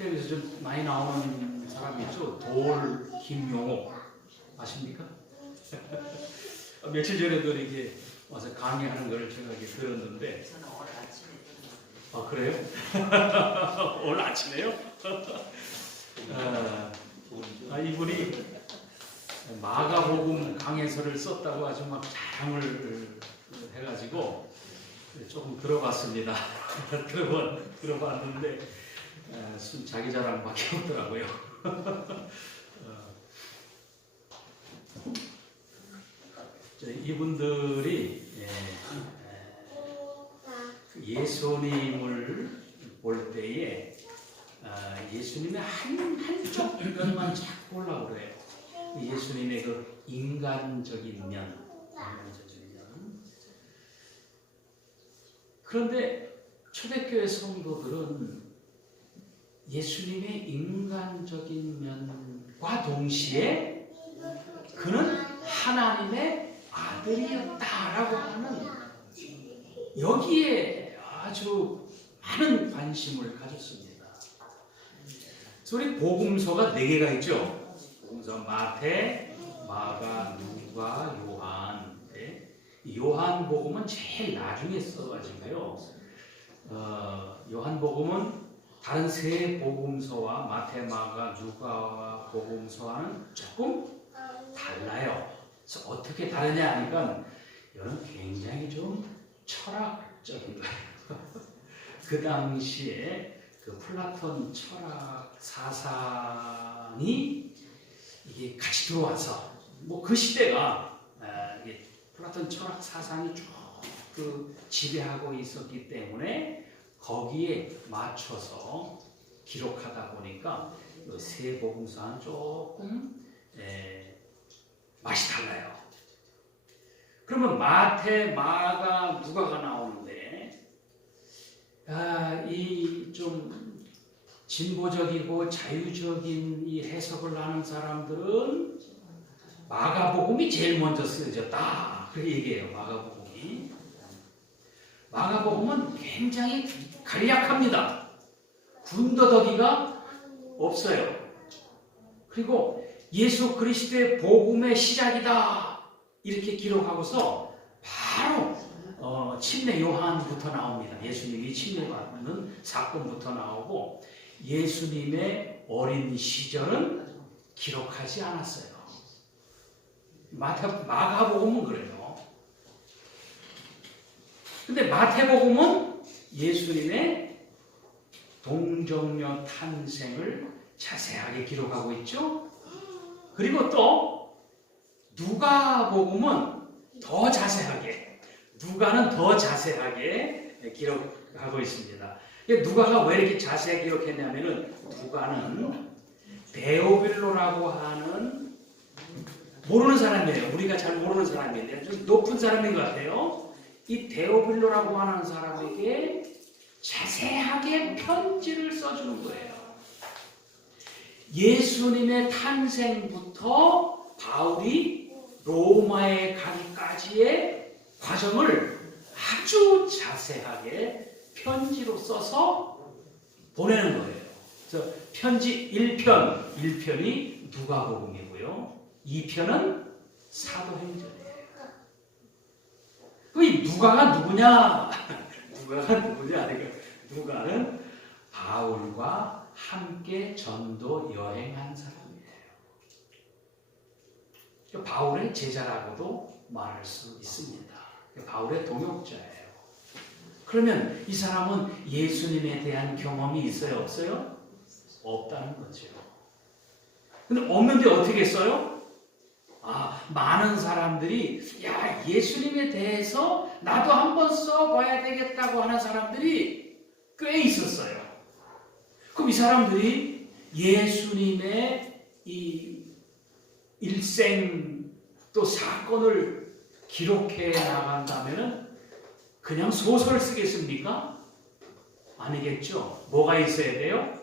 텔레비에서 좀 많이 나오는 사람이 있죠. 돌 김용호 아십니까? 며칠 전에도 이렇게 와서 강의하는 걸 제가 이렇게 들었는데. 저는 오늘 아침에 들었는데. 아 그래요? 오늘 아침에요? 이분이 마가복음 강해서를 썼다고 아주 막 자랑을 해가지고 조금 들어봤습니다. 들어봤는데 자기 자랑밖에 없더라고요. 이분들이 예수님을 볼 때에 예수님의 한쪽 면만 자꾸 보려고 그래요. 예수님의 그 인간적인 면. 그런데 초대교회 성도들은 예수님의 인간적인 면과 동시에 그는 하나님의 아들이었다라고 하는 여기에 아주 많은 관심을 가졌습니다. 그래서 우리 복음서가 4개가 있죠. 복음서 마태, 마가, 누가, 요한. 요한복음은 제일 나중에 써가지고요. 요한복음은 다른 세 복음서와 마태, 마가, 누가 복음서와는 조금 달라요. 그래서 어떻게 다르냐 하니까 이거는 굉장히 좀 철학적인 거예요. 그 당시에 그 플라톤 철학 사상이 이게 같이 들어와서 뭐 그 시대가 플라톤 철학 사상이 쭉 그 지배하고 있었기 때문에 거기에 맞춰서 기록하다 보니까 세 복음서는 조금 맛이 달라요. 그러면 마태, 마가, 누가가 나오는데 이 좀 진보적이고 자유적인 이 해석을 하는 사람들은 마가복음이 제일 먼저 쓰여졌다. 그렇게 얘기해요. 마가복음이. 마가복음은 굉장히 간략합니다. 군더더기가 없어요. 그리고 예수 그리스도의 복음의 시작이다. 이렇게 기록하고서 바로 침례 요한부터 나옵니다. 예수님이 침례받는 사건부터 나오고 예수님의 어린 시절은 기록하지 않았어요. 마가복음은 그래요. 근데 마태복음은 예수님의 동정녀 탄생을 자세하게 기록하고 있죠. 그리고 또 누가복음은 더 자세하게, 누가는 더 자세하게 기록하고 있습니다. 누가가 왜 이렇게 자세하게 기록했냐면은 누가는 데오빌로라고 하는 모르는 사람이에요. 우리가 잘 모르는 사람인데 좀 높은 사람인 것 같아요. 이 데오빌로라고 하는 사람에게 자세하게 편지를 써주는 거예요. 예수님의 탄생부터 바울이 로마에 가기까지의 과정을 아주 자세하게 편지로 써서 보내는 거예요. 그래서 편지 1편이 누가복음이고요. 2편은 사도행전이에요. 이 누가가 누구냐? 누가는 바울과 함께 전도 여행한 사람이에요. 바울의 제자라고도 말할 수 있습니다. 바울의 동역자예요. 그러면 이 사람은 예수님에 대한 경험이 있어요? 없어요? 없다는 거죠. 근데 없는데 어떻게 써요? 많은 사람들이 예수님에 대해서 나도 한번 써봐야 되겠다고 하는 사람들이 꽤 있었어요. 그럼 이 사람들이 예수님의 이 일생 또 사건을 기록해 나간다면 그냥 소설 쓰겠습니까? 아니겠죠. 뭐가 있어야 돼요?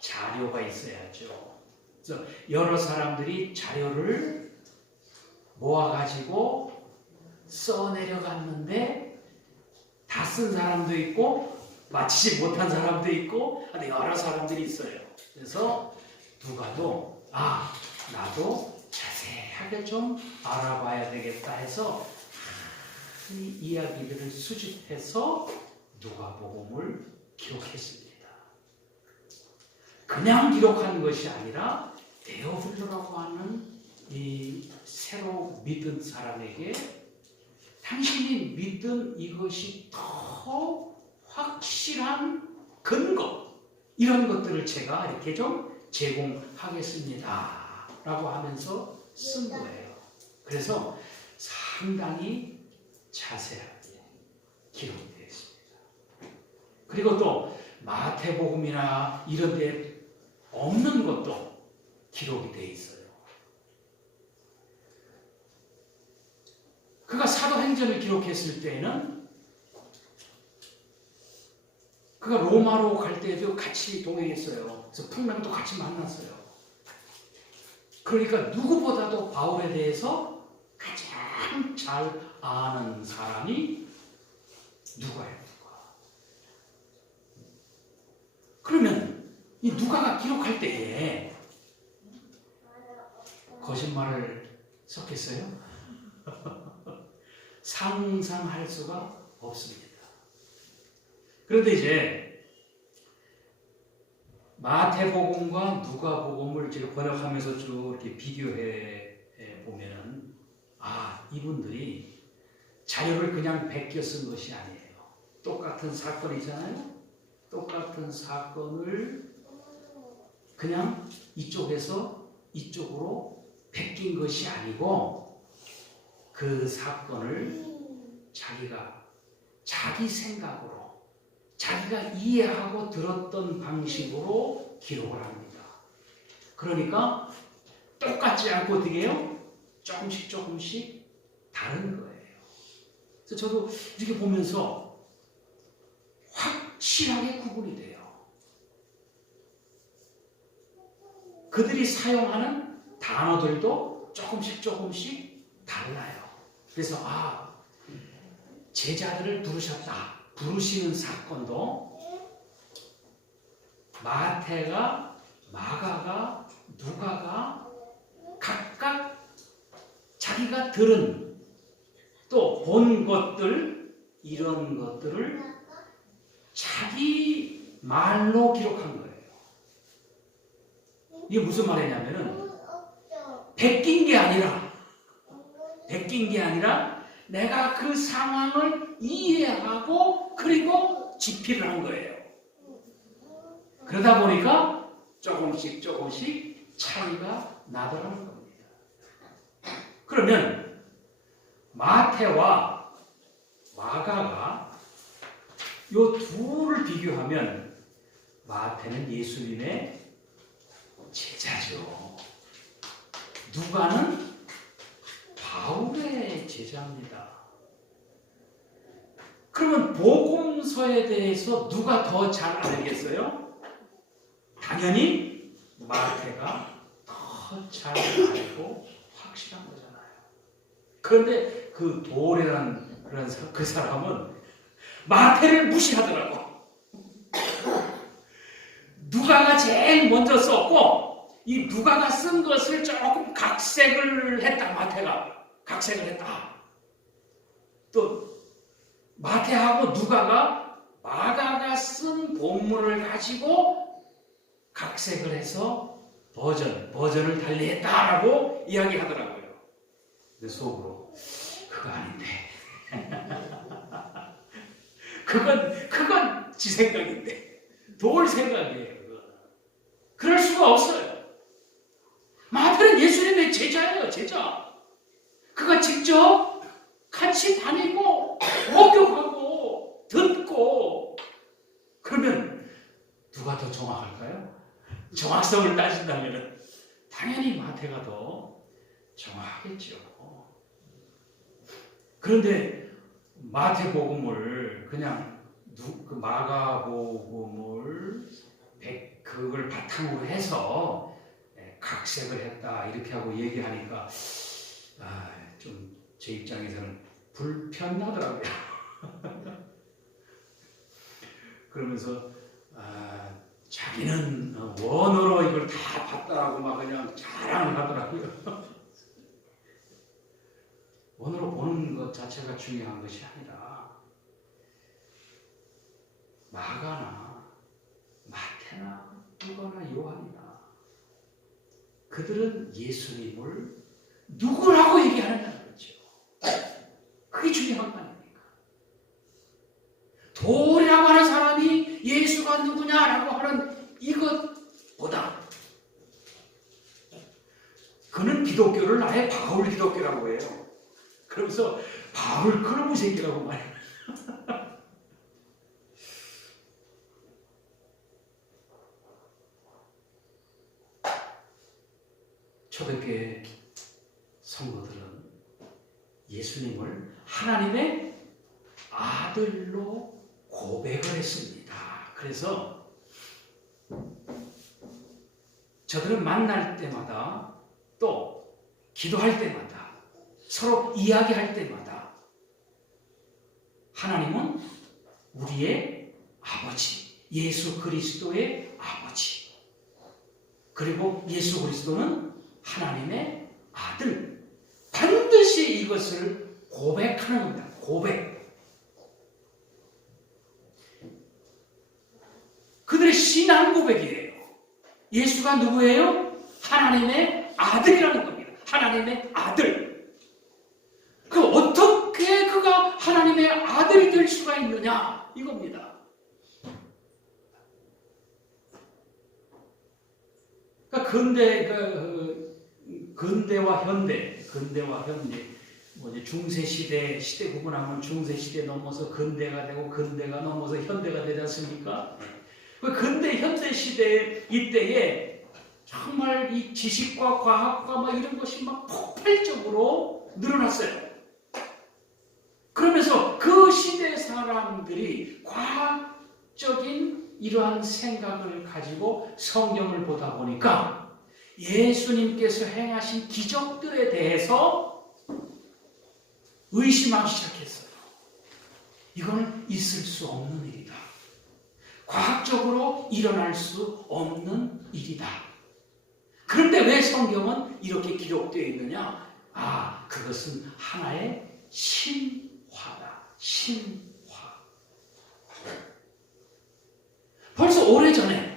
자료가 있어야죠. 그래서 여러 사람들이 자료를 모아가지고 써내려갔는데 다 쓴 사람도 있고 마치지 못한 사람도 있고 여러 사람들이 있어요. 그래서 누가도 나도 자세하게 좀 알아봐야 되겠다 해서 이 이야기들을 수집해서 누가복음을 기록했습니다. 그냥 기록한 것이 아니라 데오빌로라고 하는 이 새로 믿은 사람에게 당신이 믿은 이것이 더 확실한 근거, 이런 것들을 제가 이렇게 좀 제공하겠습니다 라고 하면서 쓴 거예요. 그래서 상당히 자세하게 기록되어 있습니다. 그리고 또 마태복음이나 이런 데 없는 것도 기록이 되어 있어요. 그가 사도행전을 기록했을 때에는 그가 로마로 갈 때에도 같이 동행했어요. 그래서 풍랑도 같이 만났어요. 그러니까 누구보다도 바울에 대해서 가장 잘 아는 사람이 누가예요. 누가. 그러면 이 누가가 기록할 때에 거짓말을 섞겠어요? 상상할 수가 없습니다. 그런데 이제 마태복음과 누가복음을 제가 번역하면서 쭉 이렇게 비교해 보면은 이분들이 자료를 그냥 베껴 쓴 것이 아니에요. 똑같은 사건이잖아요. 똑같은 사건을 그냥 이쪽에서 이쪽으로 베낀 것이 아니고 그 사건을 자기가 자기 생각으로 자기가 이해하고 들었던 방식으로 기록을 합니다. 그러니까 똑같지 않고 어떻게 해요? 조금씩 다른 거예요. 그래서 저도 이렇게 보면서 확실하게 구분이 돼요. 그들이 사용하는 단어들도 조금씩 달라요. 그래서 제자들을 부르시는 사건도 마태가, 마가가, 누가가 각각 자기가 들은 또 본 것들, 이런 것들을 자기 말로 기록한 거예요. 이게 무슨 말이냐면은 베낀 게 아니라 내가 그 상황을 이해하고 그리고 집필을 한 거예요. 그러다 보니까 조금씩 차이가 나더라는 겁니다. 그러면 마태와 마가가 이 둘을 비교하면 마태는 예수님의 제자죠. 누가는 바울의 제자입니다. 그러면 복음서에 대해서 누가 더 잘 알겠어요? 당연히 마태가 더 잘 알고 확실한 거잖아요. 그런데 그 도레라는 그 사람은 마태를 무시하더라고. 누가가 제일 먼저 썼고 이 누가가 쓴 것을 조금 각색을 했다. 마태가 각색을 했다. 또 마태하고 누가가 마가가 쓴 본문을 가지고 각색을 해서 버전을 달리했다라고 이야기하더라고요. 근데 속으로 그거 아닌데. 그건 지 생각인데. 도울 생각이에요. 그건. 그럴 수가 없어요. 마태는 예수님의 제자예요. 제자. 그가 직접 같이 다니고 목격하고 듣고 그러면 누가 더 정확할까요? 정확성을 따진다면 당연히 마태가 더 정확하겠죠. 그런데 마태복음을 그냥 그 마가복음을 그걸 바탕으로 해서 각색을 했다 이렇게 하고 얘기하니까 좀 제 입장에서는 불편하더라고요. 그러면서 자기는 원어로 이걸 다 봤다라고 막 그냥 자랑을 하더라고요. 원어로 보는 것 자체가 중요한 것이 아니라 마가나 마태나 누가나 요한이나 그들은 예수님을 누구라고 얘기하느냐는 거죠. 그게 중요한 거 아닙니까? 돌이라고 하는 사람이 예수가 누구냐라고 하는 이것보다 그는 기독교를 아예 바울 기독교라고 해요. 그러면서 바울 그놈의 새끼라고 말해요. 초대교회 성도들은 예수님을 하나님의 아들로 고백을 했습니다. 그래서 저들은 만날 때마다 또 기도할 때마다 서로 이야기할 때마다 하나님은 우리의 아버지, 예수 그리스도의 아버지, 그리고 예수 그리스도는 하나님의 아들, 반드시 이것을 고백하는 겁니다. 고백. 그들의 신앙 고백이에요. 예수가 누구예요? 하나님의 아들이라는 겁니다. 하나님의 아들. 그 어떻게 그가 하나님의 아들이 될 수가 있느냐 이겁니다. 그러니까 근대와 현대, 중세 시대 구분하면 중세 시대 넘어서 근대가 되고 근대가 넘어서 현대가 되지 않습니까? 그 근대 현대 시대 이때에 정말 이 지식과 과학과 막 이런 것이 막 폭발적으로 늘어났어요. 그러면서 그 시대 사람들이 과학적인 이러한 생각을 가지고 성경을 보다 보니까 예수님께서 행하신 기적들에 대해서 의심하기 시작했어요. 이거는 있을 수 없는 일이다. 과학적으로 일어날 수 없는 일이다. 그런데 왜 성경은 이렇게 기록되어 있느냐? 그것은 하나의 신화다. 신화. 벌써 오래전에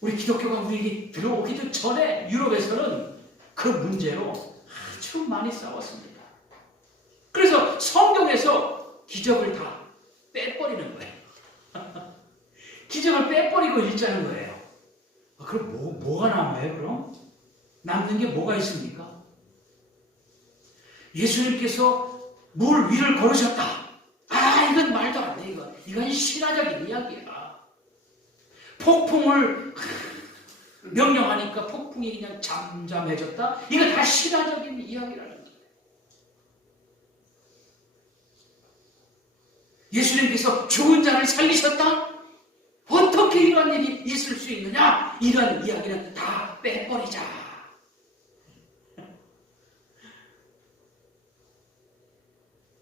우리 기독교가 우리에게 들어오기도 전에 유럽에서는 그 문제로 아주 많이 싸웠습니다. 그래서 성경에서 기적을 다 빼버리는 거예요. 기적을 빼버리고 읽자는 거예요. 그럼 뭐가 남아요, 그럼? 남는 게 뭐가 있습니까? 예수님께서 물 위를 걸으셨다. 이건 말도 안 돼, 이건 신화적인 이야기야. 폭풍을 명령하니까 폭풍이 그냥 잠잠해졌다. 이건 다 신화적인 이야기라는 거예요. 예수님께서 죽은 자를 살리셨다? 어떻게 이러한 일이 있을 수 있느냐? 이러한 이야기는 다 빼버리자.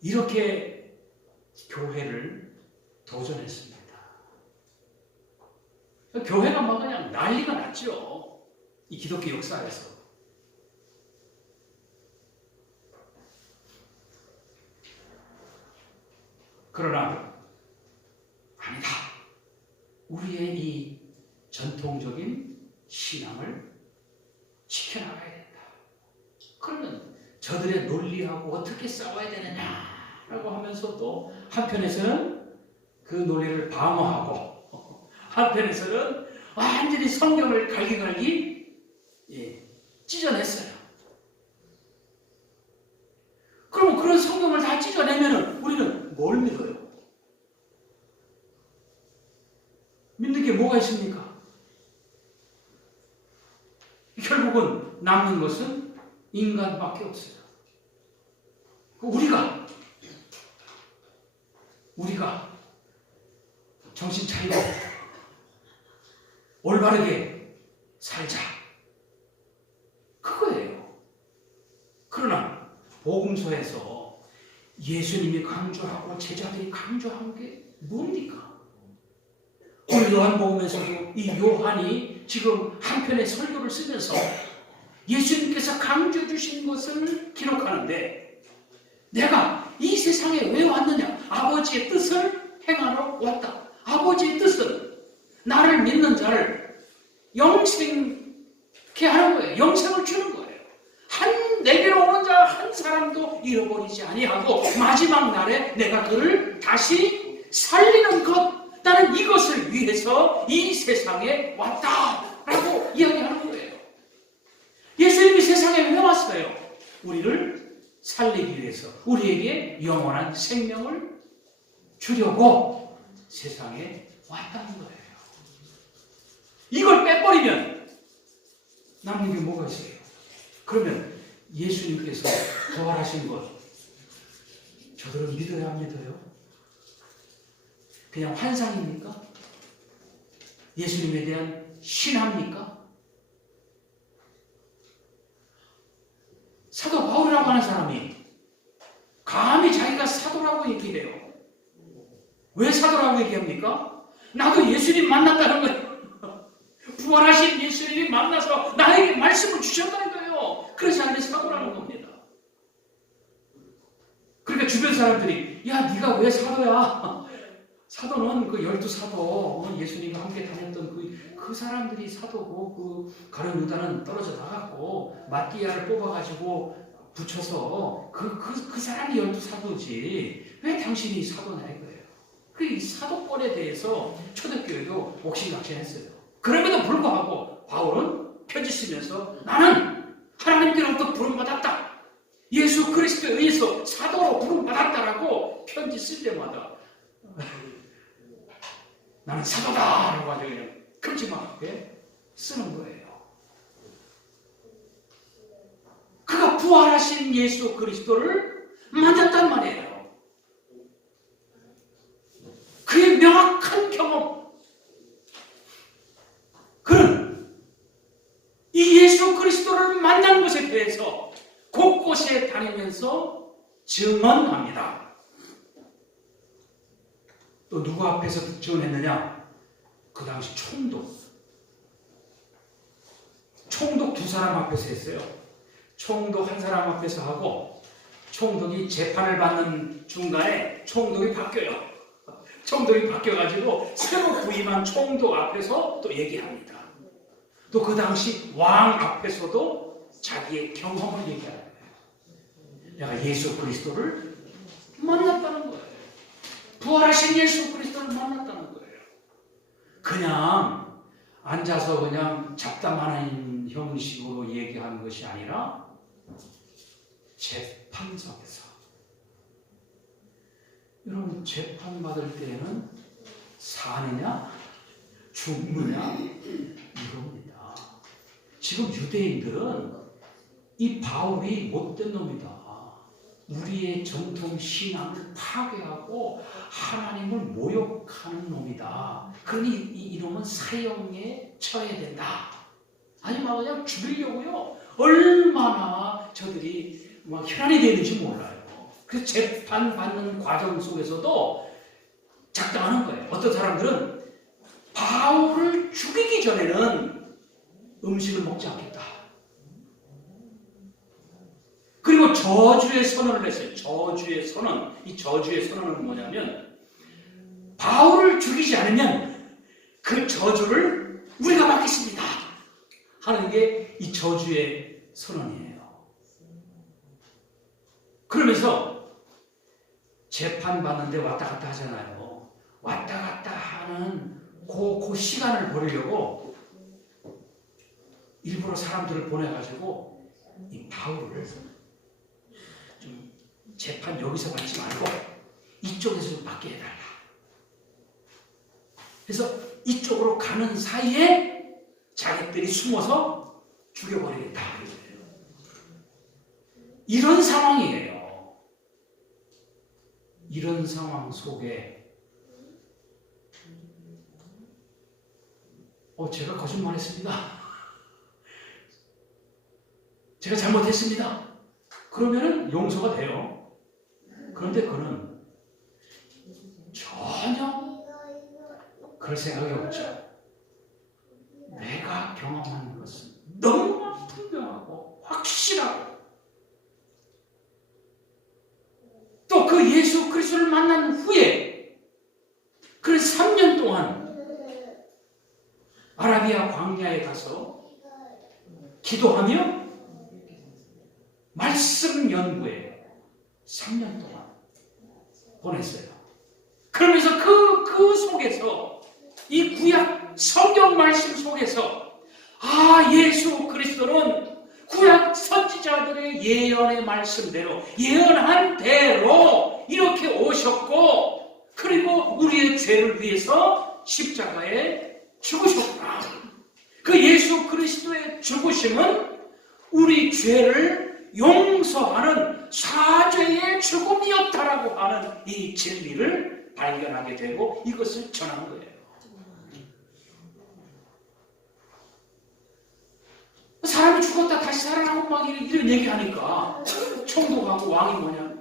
이렇게 교회를 도전했습니다. 교회가 막 그냥 난리가 났죠. 이 기독교 역사에서. 그러나 아니다. 우리의 이 전통적인 신앙을 지켜나가야 된다. 그러면 저들의 논리하고 어떻게 싸워야 되느냐라고 하면서도 한편에서는 그 논리를 방어하고 한편에서는 완전히 성경을 갈기갈기 찢어냈어요. 그럼 그런 성경을 다 찢어내면 우리는 뭘 믿어요? 믿는 게 뭐가 있습니까? 결국은 남는 것은 인간밖에 없어요. 우리가 정신 차리고 올바르게 살자. 그거예요. 그러나 복음서에서 예수님이 강조하고 제자들이 강조한 게 뭡니까? 오늘 요한복음에서도 이 요한이 지금 한 편의 설교를 쓰면서 예수님께서 강조해 주신 것을 기록하는데, 내가 이 세상에 왜 왔느냐? 아버지의 뜻을 행하러 왔다. 아버지의 뜻은 나를 믿는 자를 영생케 하는 거예요. 영생을 주는 거예요. 내게로 오는 자 한 사람도 잃어버리지 아니하고 마지막 날에 내가 그를 다시 살리는 것, 나는 이것을 위해서 이 세상에 왔다라고 이야기하는 거예요. 예수님이 세상에 왜 왔어요? 우리를 살리기 위해서, 우리에게 영원한 생명을 주려고 세상에 왔다는 거예요. 이걸 빼버리면 남는 게 뭐가 있어요? 그러면 예수님께서 부활하신 것, 저들은 믿어야 안 믿어요? 그냥 환상입니까? 예수님에 대한 신합니까? 사도 바울이라고 하는 사람이 감히 자기가 사도라고 얘기해요. 왜 사도라고 얘기합니까? 나도 예수님 만났다는 거예요. 부활하신 예수님이 만나서 나에게 말씀을 주셨다는 거예요. 그래서 자기는 사도라는 겁니다. 그러니까 주변 사람들이, 야, 네가 왜 사도야? 사도는 그 12사도, 예수님과 함께 다녔던 그 사람들이 사도고, 그 가룟 유다는 떨어져 나갔고, 마띠아를 뽑아가지고 붙여서 그 사람이 12사도지. 왜 당신이 사도냐 이거예요. 그 사도권에 대해서 초대교회도 옥신각신했어요. 그럼에도 불구하고 바울은 편지 쓰면서 나는 하나님께로부터 부름받았다. 예수 그리스도에 의해서 사도로 부름받았다라고 편지 쓸 때마다 나는 사도다라고 아주 그냥 큼직하게 쓰는 거예요. 그가 부활하신 예수 그리스도를 만났단 말이에요. 그의 명확한 경험, 그는 이 예수 그리스도를 만난 것에 대해서 곳곳에 다니면서 증언합니다. 또 누구 앞에서 증언했느냐? 그 당시 총독 두 사람 앞에서 했어요. 총독 한 사람 앞에서 하고, 총독이 재판을 받는 중간에 총독이 바뀌어요. 총독이 바뀌어가지고 새로 부임한 총독 앞에서 또 얘기합니다. 또 그 당시 왕 앞에서도 자기의 경험을 얘기하는 거예요. 내가 예수 그리스도를 만났다는 거예요. 부활하신 예수 그리스도를 만났다는 거예요. 그냥 앉아서 그냥 잡담하는 형식으로 얘기하는 것이 아니라 재판석에서. 여러분, 재판받을 때에는 사느냐 죽느냐 이겁니다. 지금 유대인들은 이 바울이 못된 놈이다. 우리의 전통 신앙을 파괴하고 하나님을 모욕하는 놈이다. 그러니 이놈은 사형에 처해야 된다. 아니면 그냥 죽이려고요. 얼마나 저들이 막 혈안이 되는지 몰라요. 그 재판받는 과정 속에서도 작당하는 거예요. 어떤 사람들은 바울을 죽이기 전에는 음식을 먹지 않겠다. 그리고 저주의 선언을 했어요. 저주의 선언. 이 저주의 선언은 뭐냐면, 바울을 죽이지 않으면 그 저주를 우리가 받겠습니다 하는 게 이 저주의 선언이에요. 그러면서 재판받는데 왔다 갔다 하잖아요. 왔다 갔다 하는 그 시간을 보내려고 일부러 사람들을 보내가지고 이 바울을 좀 재판 여기서 받지 말고 이쪽에서 좀 받게 해달라. 그래서 이쪽으로 가는 사이에 자기들이 숨어서 죽여버리겠다. 이런 상황이에요. 이런 상황 속에 제가 거짓말했습니다. 제가 잘못했습니다. 그러면은 용서가 돼요. 그런데 그는 전혀 그럴 생각이 없죠. 내가 경험하는 것은 너무나 분명하고 확실하고 또 그 예수 그리스도를 만난 후에 그 3년 동안 아라비아 광야에 가서 기도하며 말씀 연구에 3년 동안 보냈어요. 그러면서 그 속에서 이 구약 성경 말씀 속에서 예수 그리스도는 구약 선지자들의 예언의 말씀대로 예언한 대로 이렇게 오셨고 그리고 우리의 죄를 위해서 십자가에 죽으셨구나. 그 예수 그리스도의 죽으심은 우리 죄를 용서하는 사죄의 죽음이었다라고 하는 이 진리를 발견하게 되고 이것을 전한 거예요. 사람이 죽었다 다시 살아나고 막 이런 얘기하니까 총독하고 왕이 뭐냐,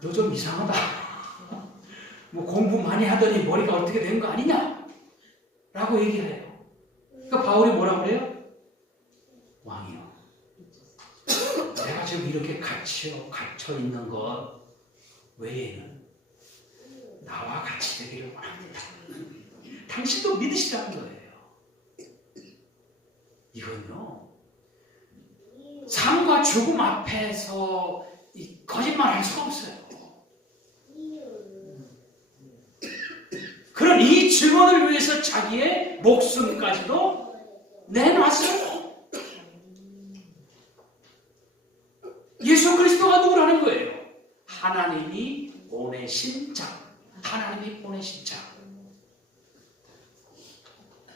너 좀 이상하다. 뭐 공부 많이 하더니 머리가 어떻게 된 거 아니냐? 라고 얘기해요. 그러니까 바울이 뭐라고 그래요? 왕이요, 내가 지금 이렇게 갇혀 있는 것 외에는 나와 같이 되기를 원합니다. 당신도 믿으시라는 거예요. 이건요, 삶과 죽음 앞에서 거짓말 할 수가 없어요. 그런 이 증언을 위해서 자기의 목숨까지도 내놨어요. 예수 그리스도가 누구라는 거예요? 하나님이 보내신 자. 하나님이 보내신 자.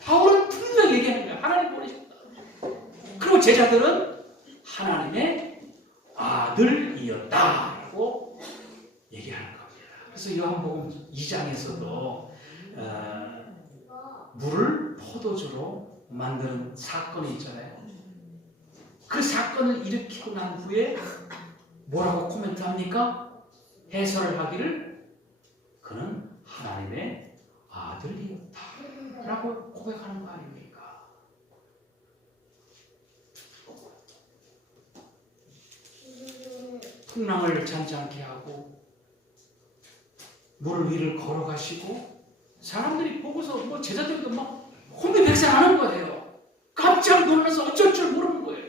바울은 분명히 얘기하는 거예요. 하나님 보내셨다. 그리고 제자들은 하나님의 아들이었다라고 얘기하는 겁니다. 그래서 요한복음 2장에서도 물을 포도주로 만드는 사건이 있잖아요. 그 사건을 일으키고 난 후에 뭐라고 코멘트합니까? 해설을 하기를 그는 하나님의 아들이었다 라고 고백하는 거 아닙니까? 풍랑을 잔잔케 하고 물 위를 걸어가시고 사람들이 보고서 뭐 제자들도 막 혼비백산하는 거예요. 깜짝 놀라서 어쩔 줄 모르는 거예요.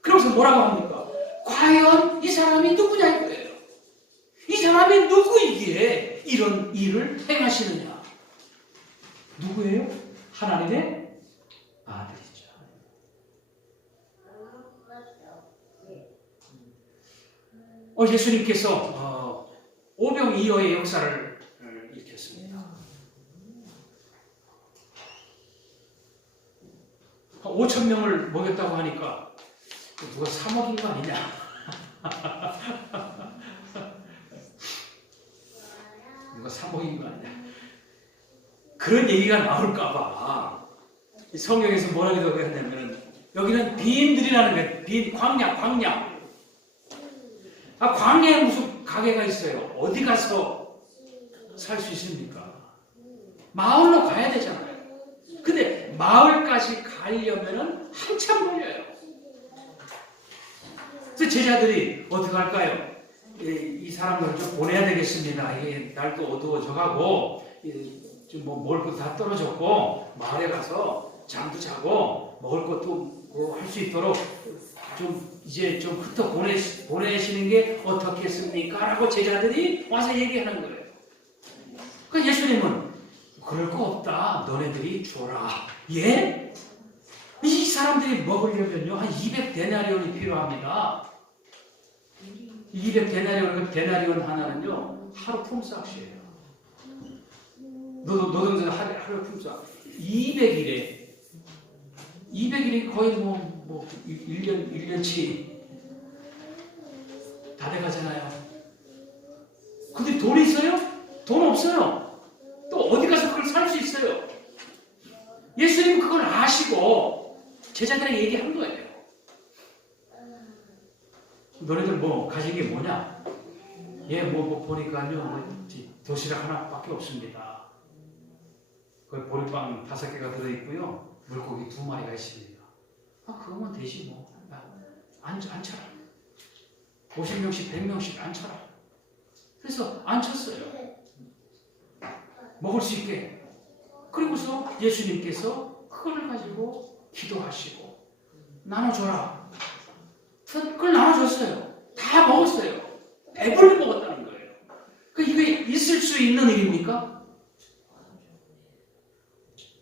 그러면서 뭐라고 합니까? 과연 이 사람이 누구냐 이거예요. 이 사람이 누구이기에 이런 일을 행하시느냐? 누구예요? 하나님의 아들이죠. 예수님께서 오병이어의 역사를 일으켰습니다. 5,000명을 먹였다고 하니까 누가 사 먹인 거 아니냐? 누가 사 먹인 거 아니냐? 그런 얘기가 나올까봐 성경에서 뭐라고 했냐면 여기는 빈들이라는 거예요. 빈 광야. 광야에 무슨 가게가 있어요? 어디 가서 살 수 있습니까? 마을로 가야 되잖아요. 근데 마을까지 가려면 한참 걸려요. 그래서 제자들이 어떻게 할까요? 이 사람들을 좀 보내야 되겠습니다. 이게 날도 어두워져가고 좀 뭐 먹을 것도 다 떨어졌고 마을에 가서 잠도 자고 먹을 것도 뭐 할 수 있도록 좀 이제 좀 흩어 보내시는 게 어떻겠습니까? 라고 제자들이 와서 얘기하는 거예요. 그러니까 예수님은 그럴 거 없다. 너네들이 줘라. 예? 이 사람들이 먹으려면요 한 200데나리온이 필요합니다. 200데나리온, 데나리온 하나는요 하루 품삯이에요. 노동자 하루 품삯 200일에 200일이 거의 뭐 1년치 다 돼가잖아요. 근데 돈 있어요? 돈 없어요. 또 어디 가서 그걸 살 수 있어요? 예수님은 그걸 아시고 제자들에게 얘기한 거예요. 너네들 뭐 가진 게 뭐냐? 예, 뭐 보니까요 도시락 하나밖에 없습니다. 그 보리빵 5개가 들어있고요. 물고기 2마리가 있습니다. 그거면 되지 뭐. 앉혀라. 50명씩 100명씩 앉혀라. 그래서 앉혔어요. 먹을 수 있게. 그리고서 예수님께서 그걸 가지고 기도하시고 나눠줘라. 그걸 나눠줬어요. 다 먹었어요. 배불리 먹었다는 거예요. 이게 있을 수 있는 일입니까?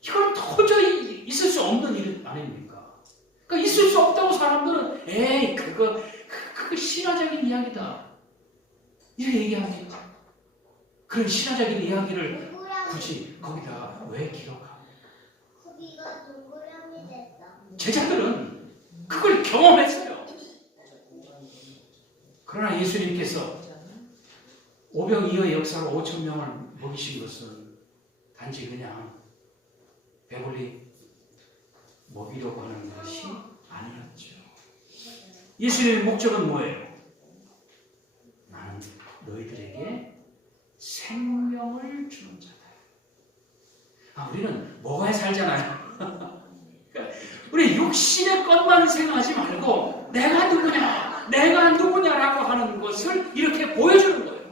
이건 도저히 있을 수 없는 일 아닙니까? 있을 수 없다고 사람들은 에이 그거 신화적인 이야기다 이렇게 얘기합니다. 그런 신화적인 이야기를 굳이 거기다가 왜 기록합니까? 제자들은 그걸 경험했어요. 그러나 예수님께서 오병이어의 역사로 5,000명을 먹이신 것은 단지 그냥 배불리 먹이려고 하는 것이 아니었죠. 예수님의 목적은 뭐예요? 나는 너희들에게 생명을 주는 자다. 우리는 먹어야 살잖아요. 그러니까 우리 육신의 것만 생각하지 말고 내가 누구냐라고 하는 것을 이렇게 보여주는 거예요.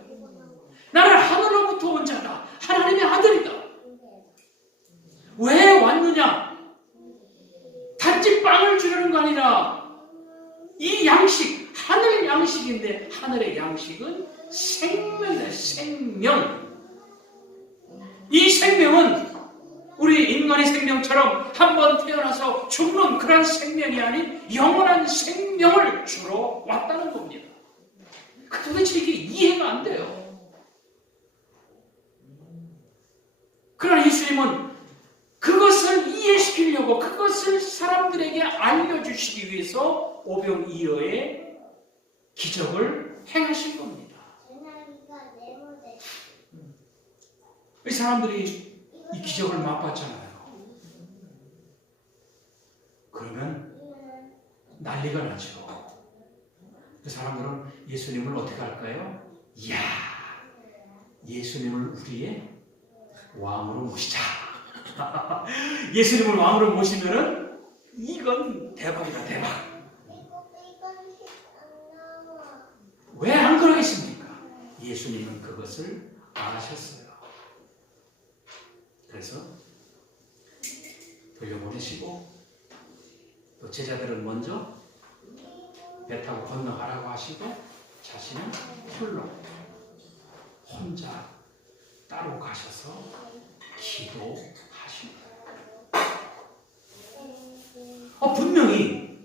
나는 하늘로부터 온 자다. 하나님의 아들이다. 왜 왔느냐? 단지 빵을 주려는 거 아니라 이 양식, 하늘 양식인데 하늘의 양식은 생명이다. 생명. 이 생명은 우리 인간의 생명처럼 한번 태어나서 죽는 그런 생명이 아닌 영원한 생명을 주러 왔다는 겁니다. 도대체 이게 이해가 안 돼요. 그러나 예수님은 그것을 이해시키려고 그것을 사람들에게 알려주시기 위해서 오병이어의 기적을 행하신 겁니다. 이 사람들이 이 기적을 맛봤잖아요. 그러면 난리가 나죠. 그 사람들은 예수님을 어떻게 할까요? 이야, 예수님을 우리의 왕으로 모시자. 예수님을 왕으로 모시면은 이건 대박이다, 대박. 왜 안 그러겠습니까? 예수님은 그것을 아셨어요. 그래서 돌려보내시고 또 제자들은 먼저 배 타고 건너가라고 하시고 자신은 홀로 혼자 따로 가셔서 기도하십니다. 분명히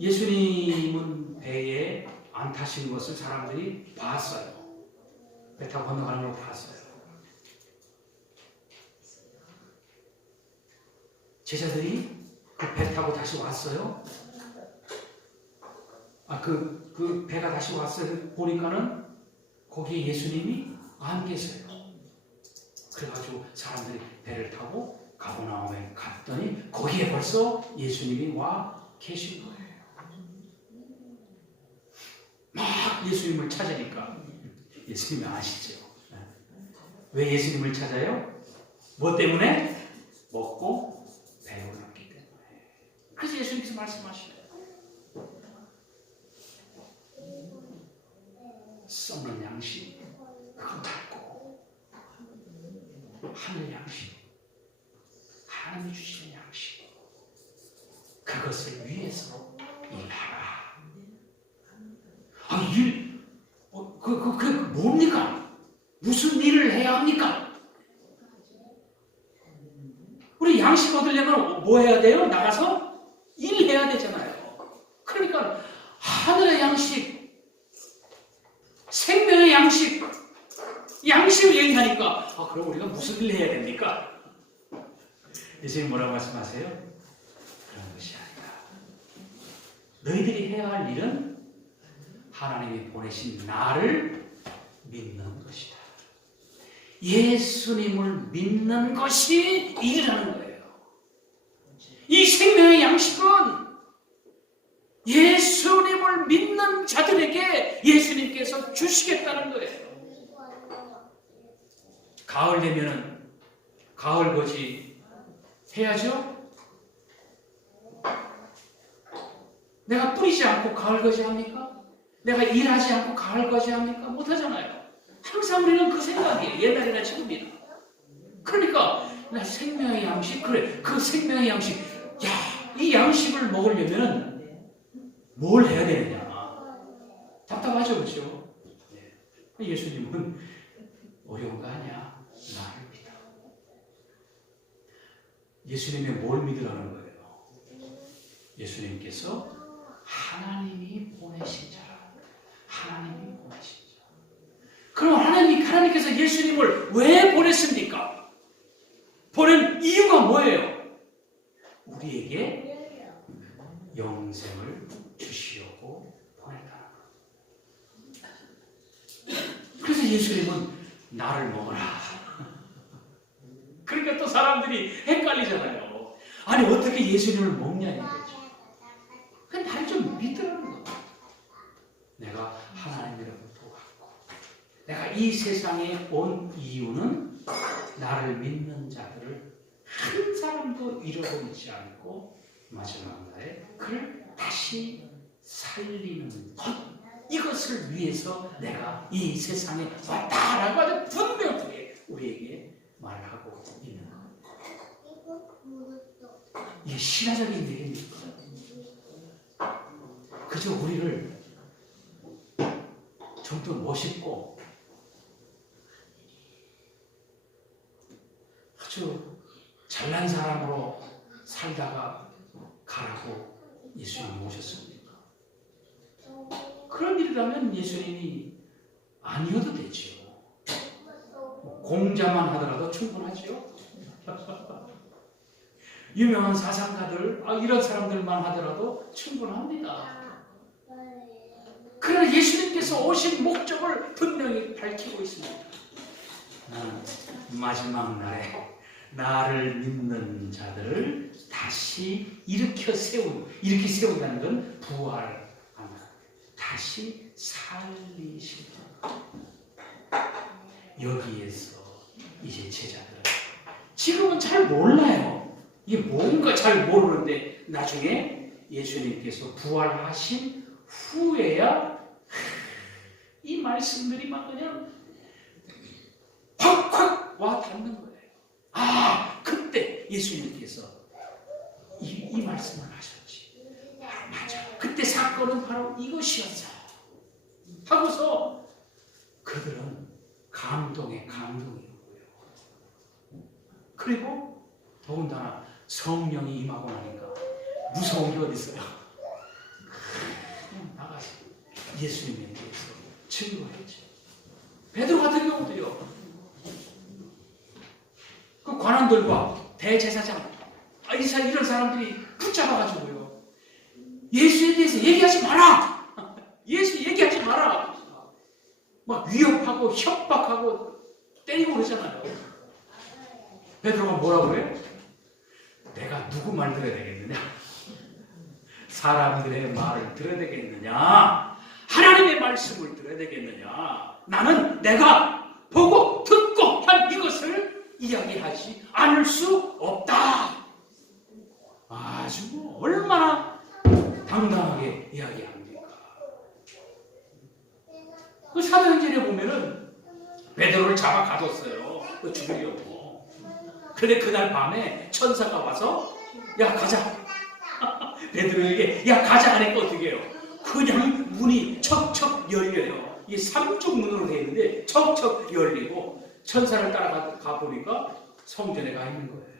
예수님은 배에 안 타신 것을 사람들이 봤어요. 배 타고 건너가는 걸 봤어요. 제자들이 그 배 타고 다시 왔어요. 그 배가 다시 왔어요. 보니까는 거기에 예수님이 안 계세요. 그래가지고 사람들이 배를 타고 가버나움에 갔더니 거기에 벌써 예수님이 와 계신 거예요. 막 예수님을 찾으니까 예수님이 아시죠? 왜 예수님을 찾아요? 뭐 때문에? 먹고 배고팠기 때문에. 그래서 예수님께서 말씀하시네요. 썩는 양식 그거 말고 하늘 양식, 하나님이 주시는 양식, 그것을 위해서 일하라. 그게 뭡니까? 무슨 일을 해야 합니까? 우리 양식 얻으려면 뭐 해야 돼요? 나가서 일해야 되잖아요. 그러니까 하늘의 양식, 생명의 양식, 양식을 얘기하니까 그럼 우리가 무슨 일을 해야 됩니까? 예수님 뭐라고 말씀하세요? 그런 것이 아니다. 너희들이 해야 할 일은 하나님이 보내신 나를 믿는 것이다. 예수님을 믿는 것이 일이라는 거예요. 이 생명의 양식은 예수님을 믿는 자들에게 예수님께서 주시겠다는 거예요. 가을 되면은 가을거지 해야죠? 내가 뿌리지 않고 가을거지 합니까? 내가 일하지 않고 가을거지 합니까? 못하잖아요. 항상 우리는 그 생각이에요. 옛날이나 지금이나. 그러니까 나 생명의 양식, 그래, 그 생명의 양식, 야, 이 양식을 먹으려면 뭘 해야 되느냐? 답답하죠, 그렇죠? 예수님은 어려운 거 아니야. 나를 믿어. 예수님의 뭘 믿으라는 거예요? 예수님께서 하나님이 보내신 자라. 하나님이 보내신 자. 그럼 하나님께서 예수님을 왜 보냈습니까? 보낸 이유가 뭐예요? 우리에게 영생을 주시려고 보냈다는 거예요. 그래서 예수님은 나를 먹어라. 그러니까 또 사람들이 헷갈리잖아요. 아니 어떻게 예수님을 먹냐는 거죠. 그냥 나를 좀 믿으라는 거예요. 내가 하나님으로부터 왔고 내가 이 세상에 온 이유는 나를 믿는 자들을 한 사람도 잃어버리지 않고 마지막 날에 그를 다시 살리는 것, 이것을 위해서 내가 이 세상에 왔다라고 아주 분명하게 우리에게 말하고 있는 것. 이게 신화적인 얘기입니까? 그저 우리를 좀 더 멋있고 아주 잘난 사람으로 살다가 가라고 예수님이 오셨습니까? 그런 일이라면 예수님이 아니어도 되죠. 공자만 하더라도 충분하죠. 유명한 사상가들, 이런 사람들만 하더라도 충분합니다. 그러나 예수님께서 오신 목적을 분명히 밝히고 있습니다. 나는 마지막 날에 나를 믿는 자들을 다시 일으켜 세운다는 건 부활하는, 다시 살리신다. 여기에서 이제 제자들은 지금은 잘 몰라요. 이게 뭔가 잘 모르는데 나중에 예수님께서 부활하신 후에야 이 말씀들이 막 그냥 확확 와 닿는 거예요. 그때 예수님께서 이 말씀을 하셨지. 맞아. 그때 사건은 바로 이것이었어. 하고서 그들은 감동이에요. 그리고 더군다나 성령이 임하고 나니까 무서운 게 어디 있어요? 그냥 나가서 예수님에 대해서 증거했죠. 베드로 같은 경우도요. 그 관원들과 대제사장, 이런 사람들이 붙잡아가지고요. 예수에 대해서 얘기하지 마라. 예수 얘기하지 마라. 막 위협하고 협박하고 때리고 그러잖아요. 베드로가 뭐라고 그래요? 내가 누구 말 들어야 되겠느냐? 사람들의 말을 들어야 되겠느냐? 하나님의 말씀을 들어야 되겠느냐? 나는 내가 보고 듣고 한 이것을 이야기하지 않을 수 없다. 아주 얼마나 당당하게 이야기합니까? 그 사도행전에 보면은 베드로를 잡아 가뒀어요. 그 죽이려고. 근데 그날 밤에 천사가 와서 야 가자. 베드로에게 야 가자 하니까 어떻게 해요? 그냥 문이 척척 열려요. 이게 삼중 문으로 되어 있는데 척척 열리고 천사를 따라가 보니까 성전에 가 있는 거예요.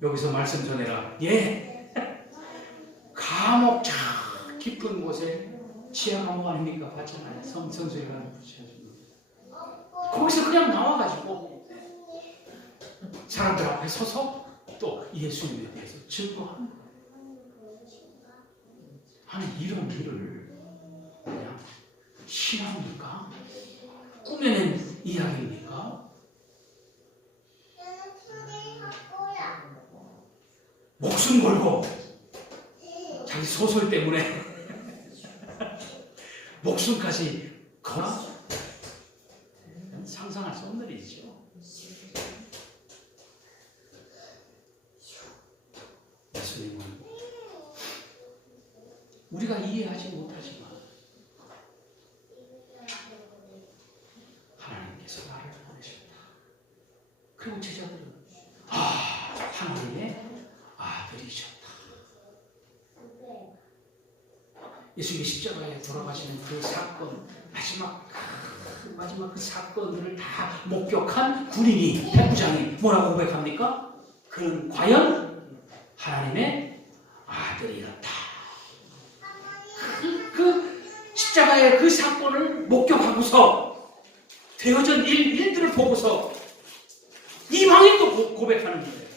여기서 말씀 전해라. 예. 감옥 저 깊은 곳에 지하 감옥 아닙니까? 봤잖아요. 성수회관 거기서 그냥 나와가지고 사람들 앞에 서서 또 예수님에 대해서 증거하는 거예요. 아니 이런 일을 그냥 신앙입니까? 꾸며낸 이야기입니까? 목숨 걸고 자기 소설 때문에 목숨까지 걸어? 상상할 수 없는 일이죠. 우리가 이해하지 못하지만 하나님께서 나를 보내셨다. 그리고 제자들은 하나님의 아들이셨다. 예수님이 십자가에 돌아가시는 그 사건, 마지막 그 사건들을 다 목격한 군인이, 백부장이 뭐라고 고백합니까? 그는 과연 하나님의 아들이었다. 그 십자가의 그 사건을 목격하고서 되어진 일들을 보고서 이방인도 고백하는 거예요.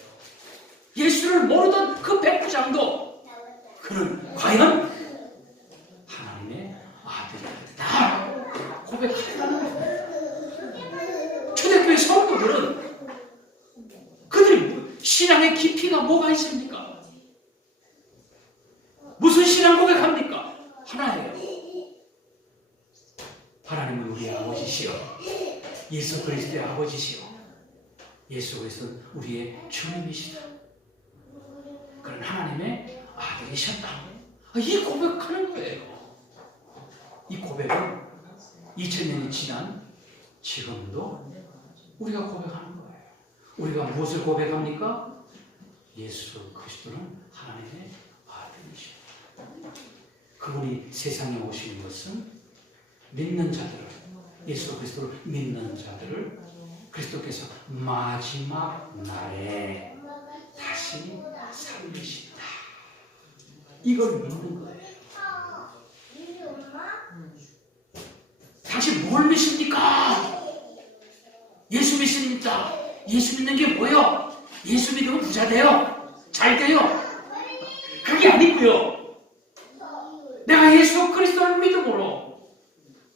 예수를 모르던 그 백부장도 그는 과연 하나님의 아들이었다 고백하는 거예요. 초대교회 성도들은 그들이 신앙의 깊이가 뭐가 있습니까? 무슨 신앙 고백합니까? 하나예요. 하나님은 우리의 아버지시요, 예수 그리스도의 아버지시요, 예수 그리스도는 우리의 주님이시다. 그런 하나님의 아들이셨다. 이 고백하는 거예요. 이 고백은 2000년이 지난 지금도 우리가 고백하는 거예요. 우리가 무엇을 고백합니까? 예수 그리스도는 하나님의 아들이시다. 그분이 세상에 오신 것은 믿는 자들을, 예수 그리스도를 믿는 자들을 그리스도께서 마지막 날에 다시 살리신다. 이걸 믿는 거예요. 다시 뭘 믿습니까? 예수 믿습니까? 예수 믿는 게 뭐예요? 예수 믿으면 부자 돼요? 잘 돼요? 그게 아니고요. 내가 예수 그리스도를 믿음으로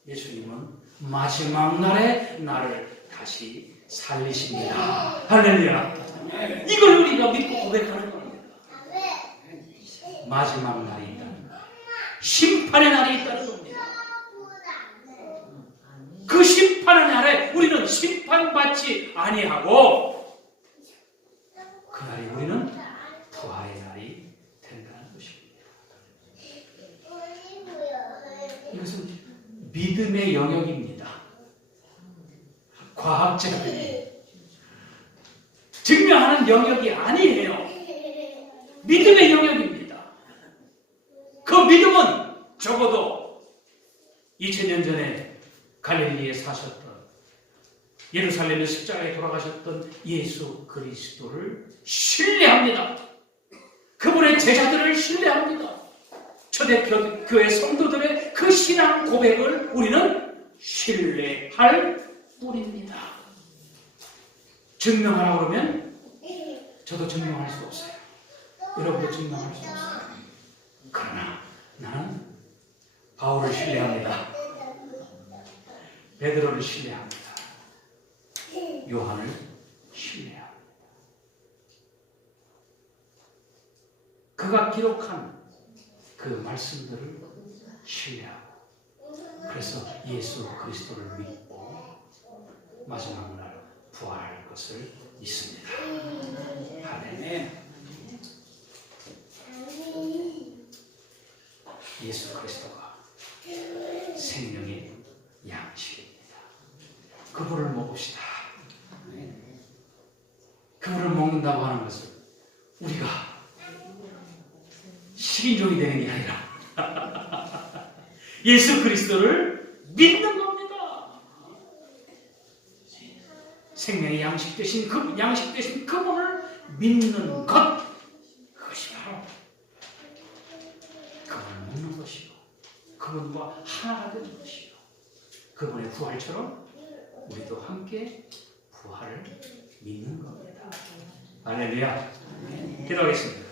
예수님은 마지막 날에 나를 다시 살리십니다. 할렐루야. 이걸 우리가 믿고 고백하는 겁니다. 마지막 날이 있다는 거예요. 심판의 날이 있다는 겁니다. 그 심판의 날에 우리는 심판받지 아니하고 그날이 우리는 부활의 날이 된다는 것입니다. 이것은 믿음의 영역입니다. 과학자들이 증명하는 영역이 아니에요. 믿음의 영역입니다. 그 믿음은 적어도 2000년 전에 갈릴리에 사셨던, 예루살렘의 십자가에 돌아가셨던 예수 그리스도를 신뢰합니다. 그분의 제자들을 신뢰합니다. 초대교회 성도들의 그 신앙 고백을 우리는 신뢰할 뿐입니다. 증명하라고 그러면 저도 증명할 수 없어요. 여러분도 증명할 수 없어요. 그러나 나는 바울을 신뢰합니다. 베드로를 신뢰합니다. 요한을 신뢰합니다. 그가 기록한 그 말씀들을 신뢰하고 그래서 예수 그리스도를 믿고 마지막 날 부활할 것을 믿습니다. 아멘. 예수 그리스도가 생명의 양식입니다. 그분을 먹읍시다. 그분을 먹는다고 하는 것은 우리가 식인종이 되는 게 아니라 예수 그리스도를 믿는 겁니다. 생명의 양식 되신 그분을 믿는 것, 그것이 바로 그분을 먹는 것이고 그분과 하나가 되는 것이고 그분의 부활처럼 우리도 함께 부활을 믿는 겁니다. 할렐루야. 기도하겠습니다.